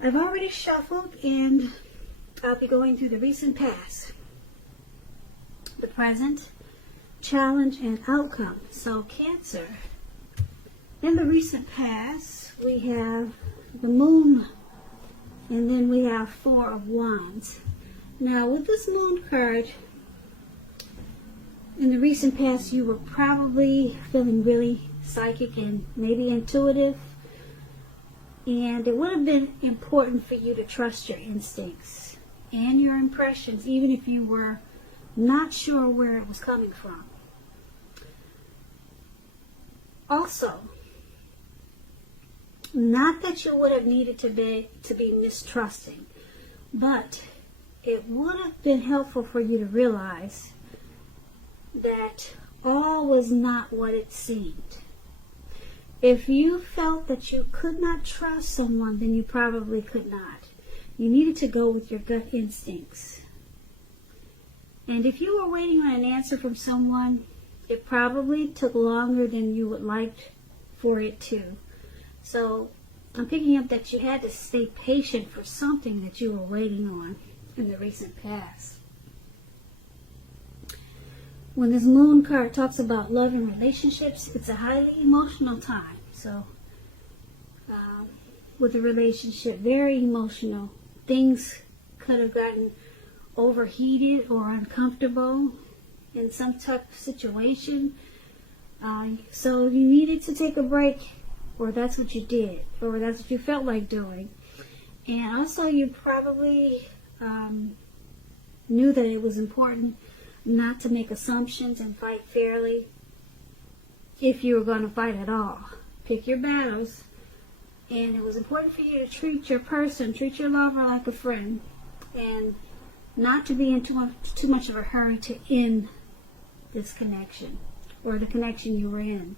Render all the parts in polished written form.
I've already shuffled, and I'll be going through the recent past, the present, challenge, and outcome. So Cancer, in the recent past, we have the Moon, and then we have Four of Wands. Now, with this Moon card, in the recent past, you were probably feeling really psychic and maybe intuitive. And it would have been important for you to trust your instincts and your impressions, even if you were not sure where it was coming from. Also, not that you would have needed to be mistrusting, but it would have been helpful for you to realize that all was not what it seemed. If you felt that you could not trust someone, then you probably could not. You needed to go with your gut instincts. And if you were waiting on an answer from someone, it probably took longer than you would like for it to. So I'm picking up that you had to stay patient for something that you were waiting on in the recent past. When this Moon card talks about love and relationships, it's a highly emotional time. So, with a relationship, very emotional. Things could have gotten overheated or uncomfortable in some type of situation. So you needed to take a break, or that's what you did, or that's what you felt like doing. And also you probably knew that it was important not to make assumptions and fight fairly if you were going to fight at all. Pick your battles. And it was important for you to treat your person, treat your lover like a friend, and not to be in too much of a hurry to end this connection, or the connection you were in.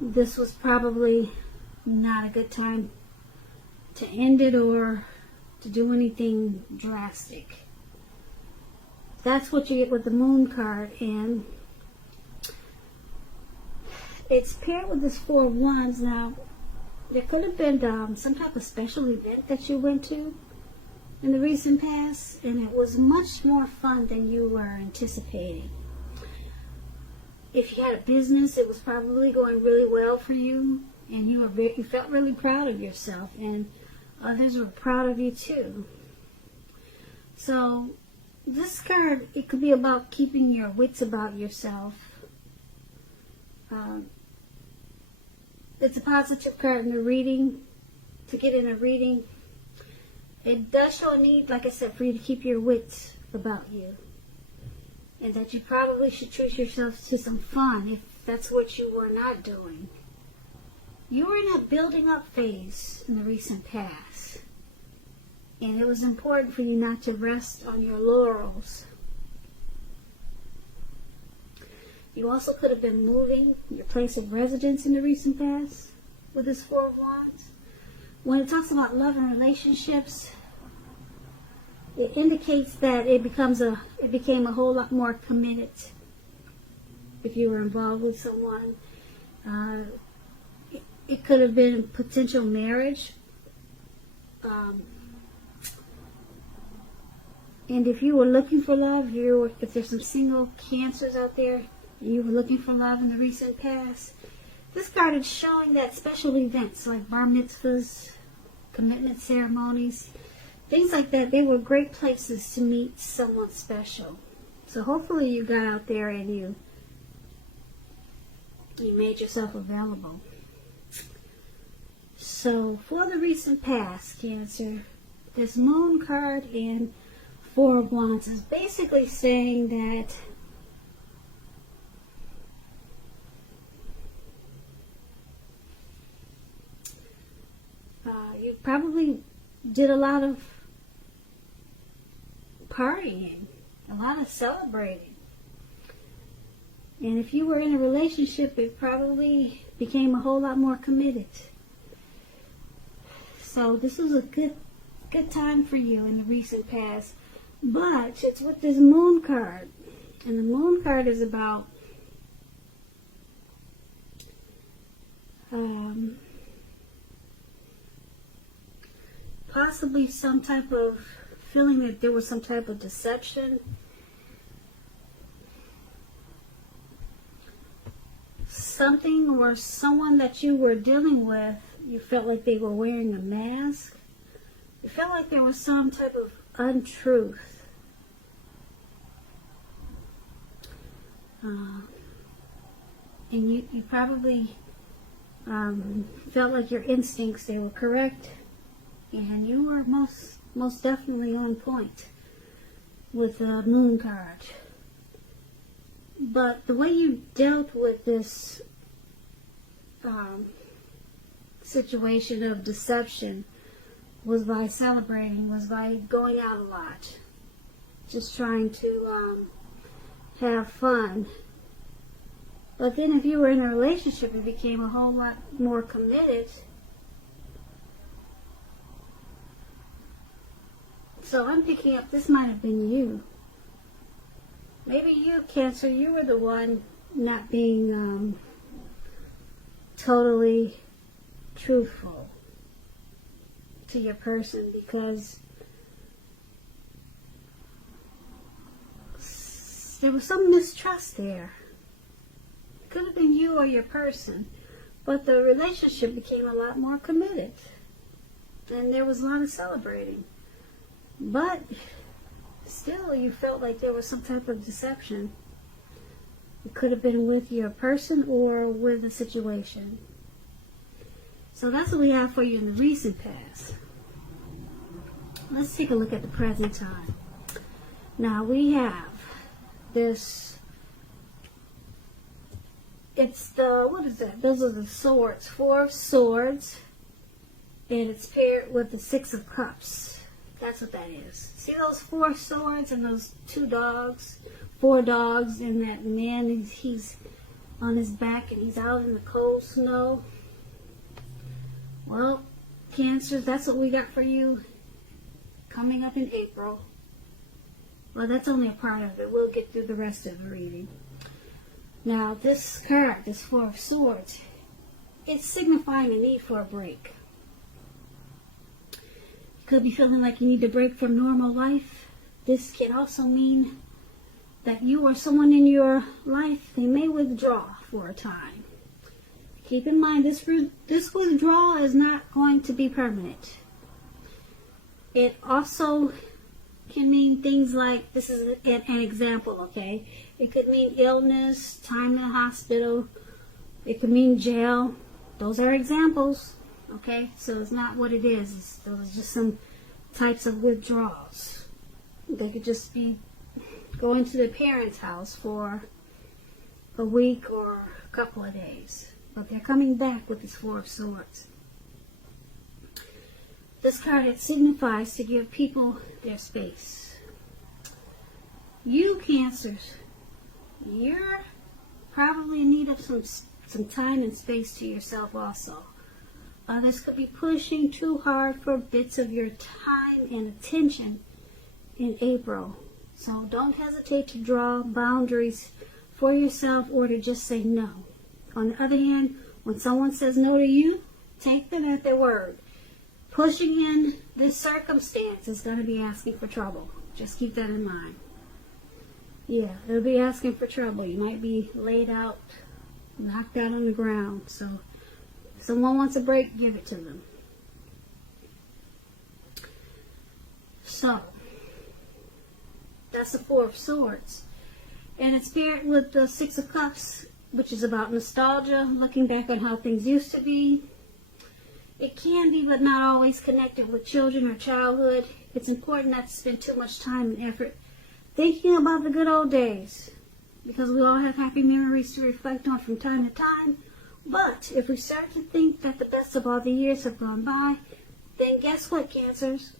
This was probably not a good time to end it or to do anything drastic. That's what you get with the Moon card, and it's paired with this Four of Wands. Now, there could have been some type of special event that you went to in the recent past, and it was much more fun than you were anticipating. If you had a business, it was probably going really well for you, and you felt really proud of yourself, and others were proud of you too. So this card, it could be about keeping your wits about yourself. It's a positive card in the reading. To get in a reading, it does show a need, like I said, for you to keep your wits about you. And that you probably should treat yourself to some fun if that's what you were not doing. You were in a building up phase in the recent past. And it was important for you not to rest on your laurels. You also could have been moving your place of residence in the recent past with this Four of Wands. When it talks about love and relationships, it indicates that it became a whole lot more committed if you were involved with someone. It could have been potential marriage. And if you were looking for love, if there's some single Cancers out there, you were looking for love in the recent past, this card is showing that special events like bar mitzvahs, commitment ceremonies, things like that, they were great places to meet someone special. So hopefully you got out there and you made yourself available. So for the recent past, Cancer, this Moon card and Four of Wands is basically saying that you probably did a lot of partying, a lot of celebrating. And if you were in a relationship, it probably became a whole lot more committed. So this was a good time for you in the recent past. But it's with this Moon card. And the Moon card is about possibly some type of feeling that there was some type of deception. Something or someone that you were dealing with, you felt like they were wearing a mask. You felt like there was some type of untruth. And you probably felt like your instincts, they were correct, and you were most definitely on point with the moon card. But the way you dealt with this situation of deception was by celebrating, was by going out a lot, just trying to have fun. But then if you were in a relationship, it became a whole lot more committed. So I'm picking up, this might have been you. Maybe you, Cancer, you were the one not being totally truthful to your person, because there was some mistrust there. It could have been you or your person, but the relationship became a lot more committed, and there was a lot of celebrating. But still, you felt like there was some type of deception. It could have been with your person or with a situation. So that's what we have for you in the recent past. Let's take a look at the present time. Now we have this, it's the, what is that? Those are the swords, 4 of swords, and it's paired with the 6 of cups. That's what that is. See those 4 swords and those 2 dogs, 4 dogs, and that man, he's on his back and he's out in the cold snow. Well, Cancer, that's what we got for you coming up in April. Well, that's only a part of it. We'll get through the rest of the reading. Now, this card, this 4 of swords, it's signifying a need for a break. You could be feeling like you need to break from normal life. This can also mean that you or someone in your life, they may withdraw for a time. Keep in mind, this withdrawal is not going to be permanent. It also can mean things like, this is an example, okay? It could mean illness, time in the hospital. It could mean jail. Those are examples, okay? So it's not what it is. Those are just some types of withdrawals. They could just be going to their parents' house for a week or a couple of days. But they're coming back with this 4 of swords. This card, it signifies to give people their space. You, Cancers, you're probably in need of some time and space to yourself also. Others could be pushing too hard for bits of your time and attention in April. So don't hesitate to draw boundaries for yourself or to just say no. On the other hand, when someone says no to you, take them at their word. Pushing in this circumstance is going to be asking for trouble. Just keep that in mind. Yeah, it'll be asking for trouble. You might be laid out, knocked out on the ground. So if someone wants a break, give it to them. So that's the 4 of swords. And it's paired with the 6 of cups, which is about nostalgia, looking back on how things used to be. It can be, but not always, connected with children or childhood. It's important not to spend too much time and effort thinking about the good old days, because we all have happy memories to reflect on from time to time. But if we start to think that the best of all the years have gone by, then guess what, Cancers?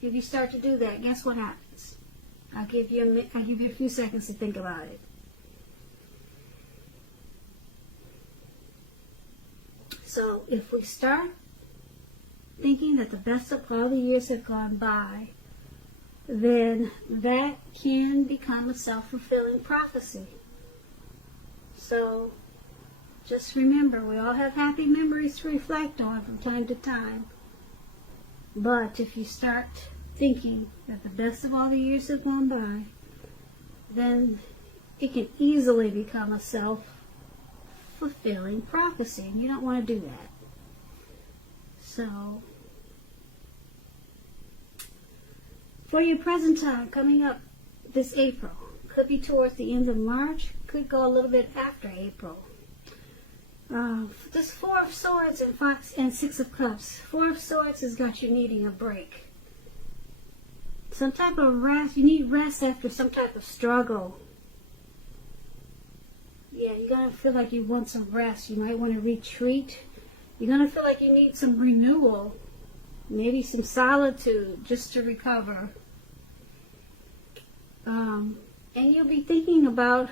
If you start to do that, guess what happens? I'll give you a few seconds to think about it. So if we start thinking that the best of all the years have gone by, then that can become a self-fulfilling prophecy. So just remember, we all have happy memories to reflect on from time to time. But if you start thinking that the best of all the years have gone by, then it can easily become a self-fulfilling prophecy, and you don't want to do that. So, for your present time coming up this April, could be towards the end of March, could go a little bit after April. This Four of Swords and Six of Cups. Four of Swords has got you needing a break. Some type of rest. You need rest after some type of struggle. Yeah, you're going to feel like you want some rest. You might want to retreat. You're going to feel like you need some renewal. Maybe some solitude just to recover. And you'll be thinking about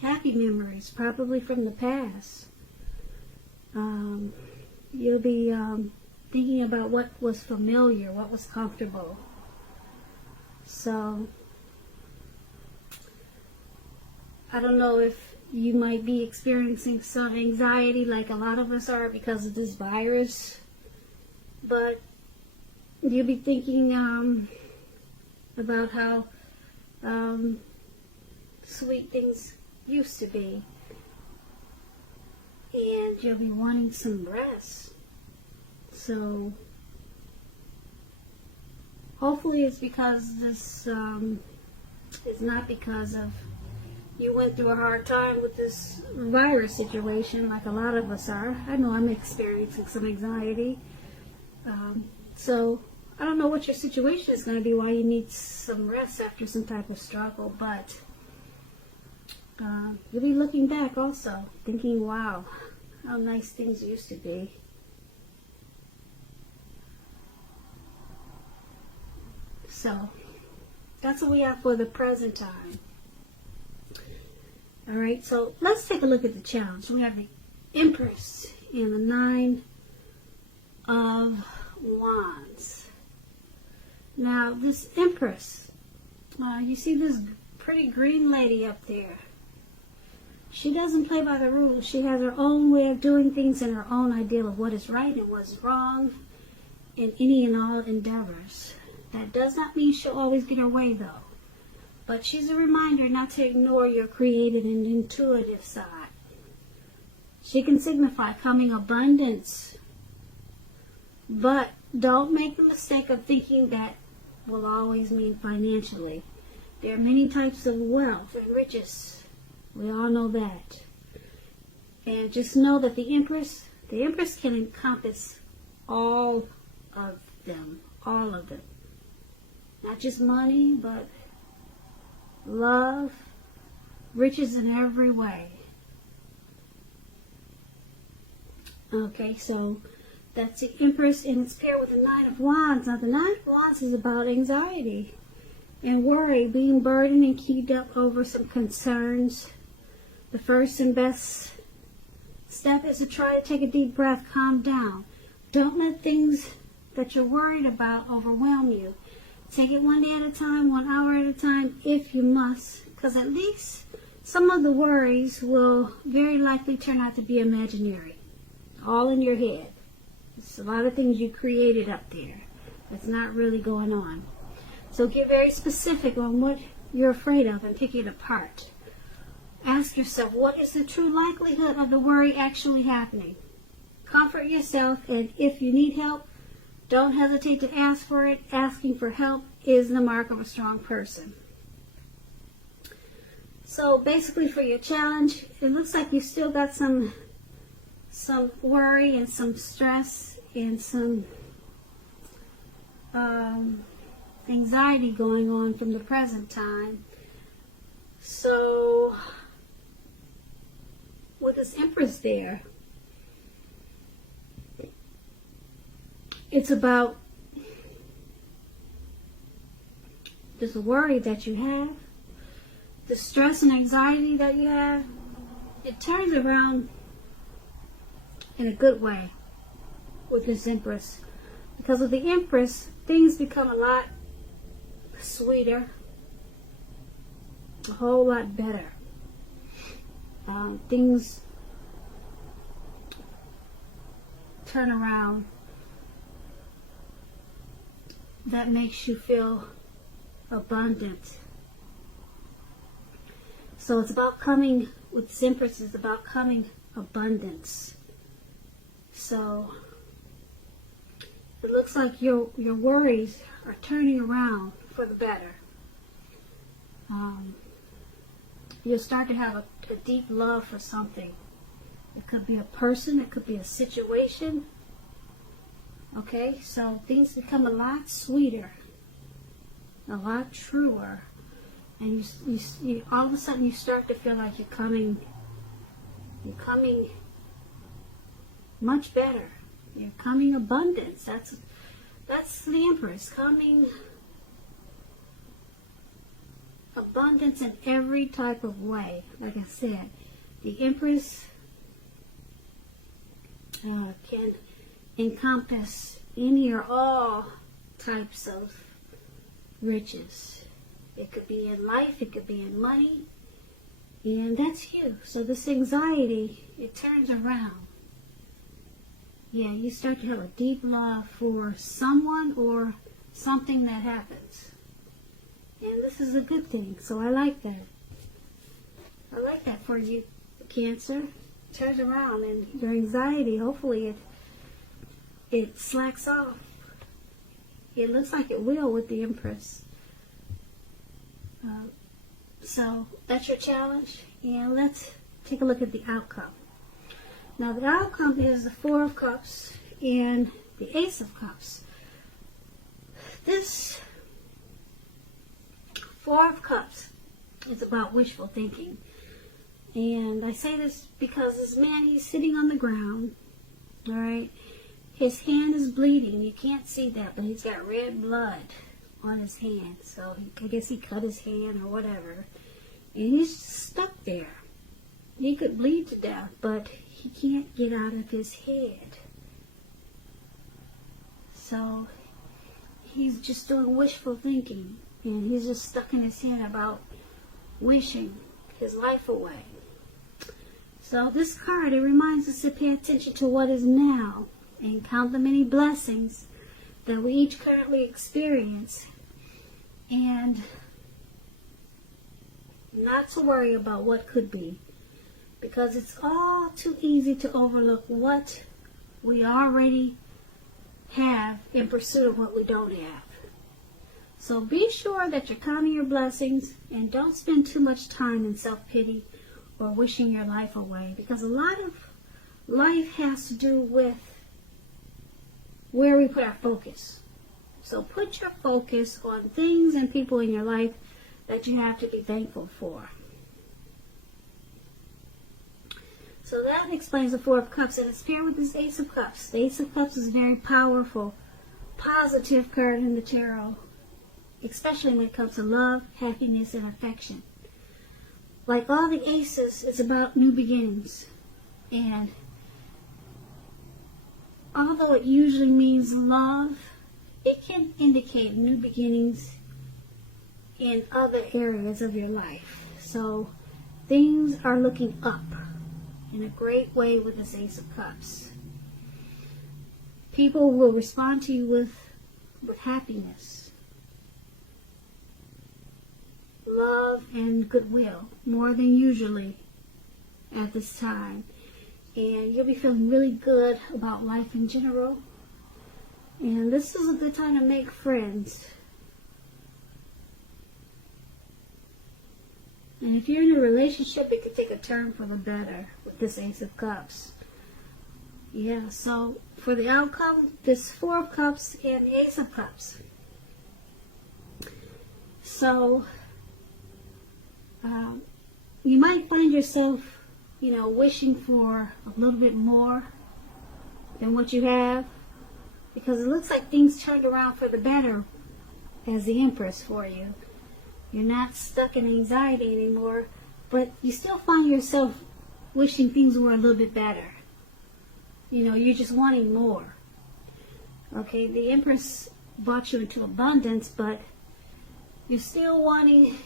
happy memories, probably from the past. You'll be thinking about what was familiar, what was comfortable. So, I don't know if you might be experiencing some anxiety like a lot of us are because of this virus, but you'll be thinking about how sweet things used to be, and you'll be wanting some rest. So hopefully it's because this is not because of you went through a hard time with this virus situation like a lot of us are. I know I'm experiencing some anxiety. So I don't know what your situation is going to be, why you need some rest after some type of struggle, but you'll be looking back also, thinking, wow, how nice things used to be. So, that's what we have for the present time. Alright, so let's take a look at the challenge. We have the Empress and the Nine of Wands. Now, this Empress, you see this pretty green lady up there. She doesn't play by the rules. She has her own way of doing things and her own ideal of what is right and what's wrong in any and all endeavors. That does not mean she'll always get her way, though. But she's a reminder not to ignore your creative and intuitive side. She can signify coming abundance. But don't make the mistake of thinking that will always mean financially. There are many types of wealth and riches. We all know that. And just know that the Empress can encompass all of them. All of them. Not just money, but love, riches in every way. Okay, so that's the Empress, and it's paired with the Nine of Wands. Now, the Nine of Wands is about anxiety and worry, being burdened and keyed up over some concerns. The first and best step is to try to take a deep breath, calm down. Don't let things that you're worried about overwhelm you. Take it one day at a time, 1 hour at a time, if you must, because at least some of the worries will very likely turn out to be imaginary, all in your head. It's a lot of things you created up there that's not really going on. So get very specific on what you're afraid of and pick it apart. Ask yourself, what is the true likelihood of the worry actually happening? Comfort yourself, and if you need help, don't hesitate to ask for it. Asking for help is the mark of a strong person. So basically for your challenge, it looks like you've still got some worry and some stress and some anxiety going on from the present time. So with this Empress there, it's about this worry that you have, the stress and anxiety that you have. It turns around in a good way with this Empress. Because with the Empress, things become a lot sweeter, a whole lot better. Things turn around that makes you feel abundant. So it's about coming, with this Empress, it's about coming abundance. So it looks like your worries are turning around for the better. You'll start to have a deep love for something. It could be a person, it could be a situation. Okay, so things become a lot sweeter, a lot truer, and you all of a sudden you start to feel like you're coming much better. You're coming abundance. That's the Empress, coming abundance in every type of way. Like I said, the Empress can encompass any or all types of riches. It could be in life, it could be in money, and that's you. So this anxiety, it turns around. Yeah, you start to have a deep love for someone or something that happens. And this is a good thing, so I like that. I like that for you, Cancer. Turns around, and your anxiety, hopefully it slacks off. It looks like it will with the Empress. So that's your challenge, and let's take a look at the outcome. Now the outcome is the Four of Cups and the Ace of Cups. This Four of Cups is about wishful thinking. And I say this because this man, he's sitting on the ground, all right? His hand is bleeding. You can't see that, but he's got red blood on his hand. So I guess he cut his hand or whatever. And he's stuck there. He could bleed to death, but he can't get out of his head. So he's just doing wishful thinking. And he's just stuck in his head about wishing his life away. So this card, it reminds us to pay attention to what is now and count the many blessings that we each currently experience, and not to worry about what could be, because it's all too easy to overlook what we already have in pursuit of what we don't have. So be sure that you're counting your blessings and don't spend too much time in self-pity or wishing your life away, because a lot of life has to do with where we put our focus. So put your focus on things and people in your life that you have to be thankful for. So that explains the Four of Cups, and it's paired with this Ace of Cups. The Ace of Cups is a very powerful, positive card in the tarot, especially when it comes to love, happiness, and affection. Like all the aces, it's about new beginnings. And although it usually means love, it can indicate new beginnings in other areas of your life. So things are looking up in a great way with this Ace of Cups. People will respond to you with happiness, love, and goodwill, more than usually at this time. And you'll be feeling really good about life in general. And this is a good time to make friends. And if you're in a relationship, it could take a turn for the better with this Ace of Cups. Yeah, so for the outcome, this Four of Cups and Ace of Cups. So you might find yourself, wishing for a little bit more than what you have, because it looks like things turned around for the better as the Empress for you. You're not stuck in anxiety anymore, but you still find yourself wishing things were a little bit better. You're just wanting more. Okay, the Empress brought you into abundance, but you're still wanting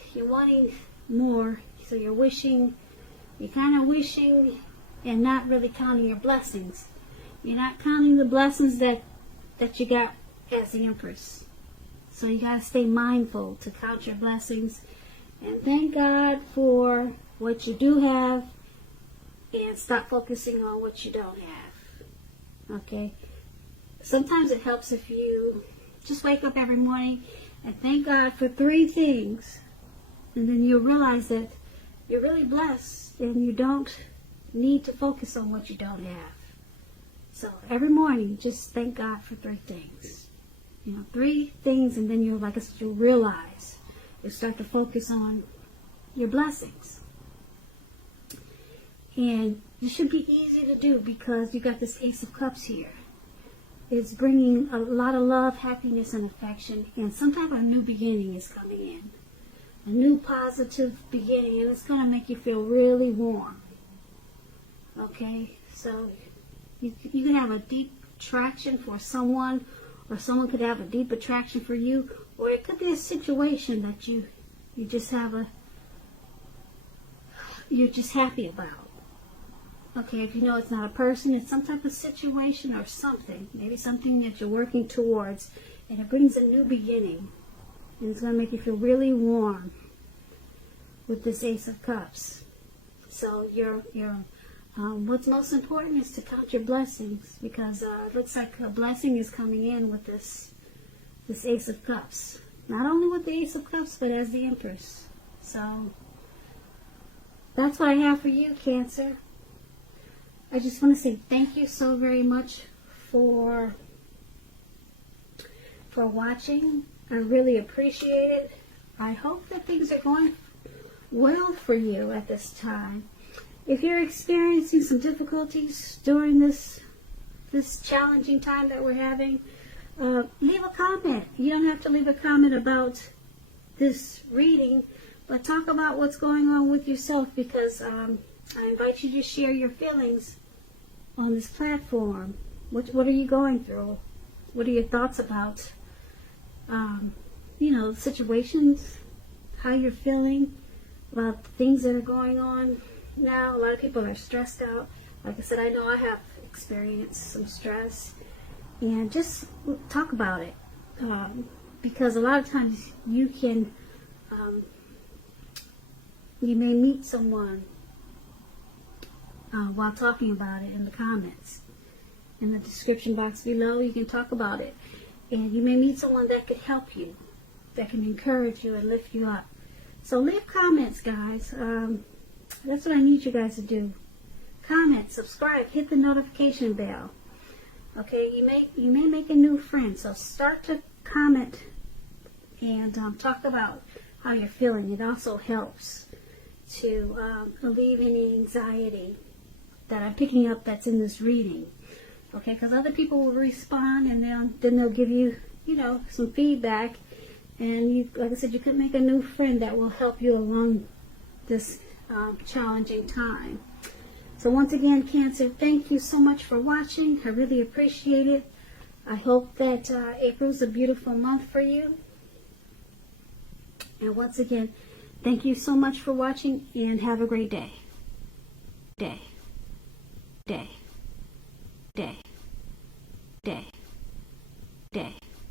more. So you're kind of wishing and not really counting your blessings. You're not counting the blessings that you got as the Empress. So you got to stay mindful to count your blessings and thank God for what you do have and stop focusing on what you don't have. Okay? Sometimes it helps if you just wake up every morning and thank God for 3 things. And then you'll realize that you're really blessed and you don't need to focus on what you don't have. So every morning, just thank God for 3 things. 3 things, and then you'll, like I said, you'll realize. You'll start to focus on your blessings. And it should be easy to do because you got this Ace of Cups here. It's bringing a lot of love, happiness, and affection, and some type of new beginning is coming in. A new positive beginning, and it's going to make you feel really warm. Okay? So you can have a deep attraction for someone, or someone could have a deep attraction for you, or it could be a situation that you're just happy about. Okay, if you know it's not a person, it's some type of situation or something. Maybe something that you're working towards, and it brings a new beginning. And it's going to make you feel really warm with this Ace of Cups. So what's most important is to count your blessings, because it looks like a blessing is coming in with this Ace of Cups. Not only with the Ace of Cups, but as the Empress. So that's what I have for you, Cancer. I just want to say thank you so very much for watching. I really appreciate it. I hope that things are going well for you at this time. If you're experiencing some difficulties during this challenging time that we're having, leave a comment. You don't have to leave a comment about this reading, but talk about what's going on with yourself, because I invite you to share your feelings on this platform. What are you going through? What are your thoughts about, situations, how you're feeling about the things that are going on now? A lot of people are stressed out. Like I said, I know I have experienced some stress. And just talk about it. Because a lot of times you may meet someone while talking about it in the comments. In the description box below, you can talk about it. And you may meet someone that could help you, that can encourage you and lift you up. So leave comments, guys. That's what I need you guys to do. Comment, subscribe, hit the notification bell. Okay, you may make a new friend. So start to comment and talk about how you're feeling. It also helps to relieve any anxiety that I'm picking up that's in this reading. Okay, because other people will respond, and then they'll give you, some feedback. And you, like I said, you could make a new friend that will help you along this challenging time. So once again, Cancer, thank you so much for watching. I really appreciate it. I hope that April's a beautiful month for you. And once again, thank you so much for watching, and have a great day. Day.